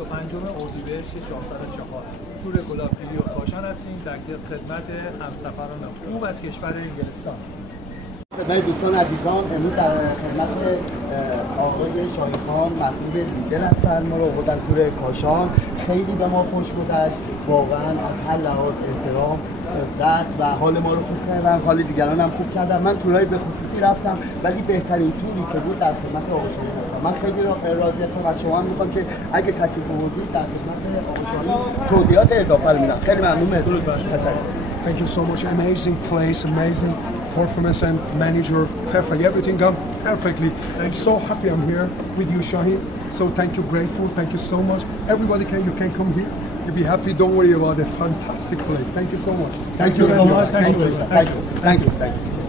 25 اردیبهشت 404 تور گلابگیری و کاشان هستیم در خدمت همسفران خوب از کشور انگلستان. خدمت دوستان عزیزان، امروز در خدمت آقای شاهینخان مسئول لیدر هستن. ما رو آوردن تور کاشان، خیلی به ما خوش گذشت، واقعا از هر لحاظ احترام زد و حال ما رو خوب کردن، حال دیگران هم خوب کردن. من تورهای به خصوصی رفتم ولی بهترین توری که بود در خدمت آقای شاهین هستم. من خیلی راضی هستم. از شما هم میخوام که اگه تشریف آوردید در خدمت آقای شاهین توضیحات اضافه رو میدم. خیلی ممنون. تشکر. Thank you so much. Amazing place, amazing performance and manager, perfect. Everything gone perfectly. I'm so happy I'm here with you, Shaheen. So thank you, grateful. Thank you so much. Everybody you can come here. You'll be happy. Don't worry about it. Fantastic place. Thank you so much. Thank you so much. Thank you.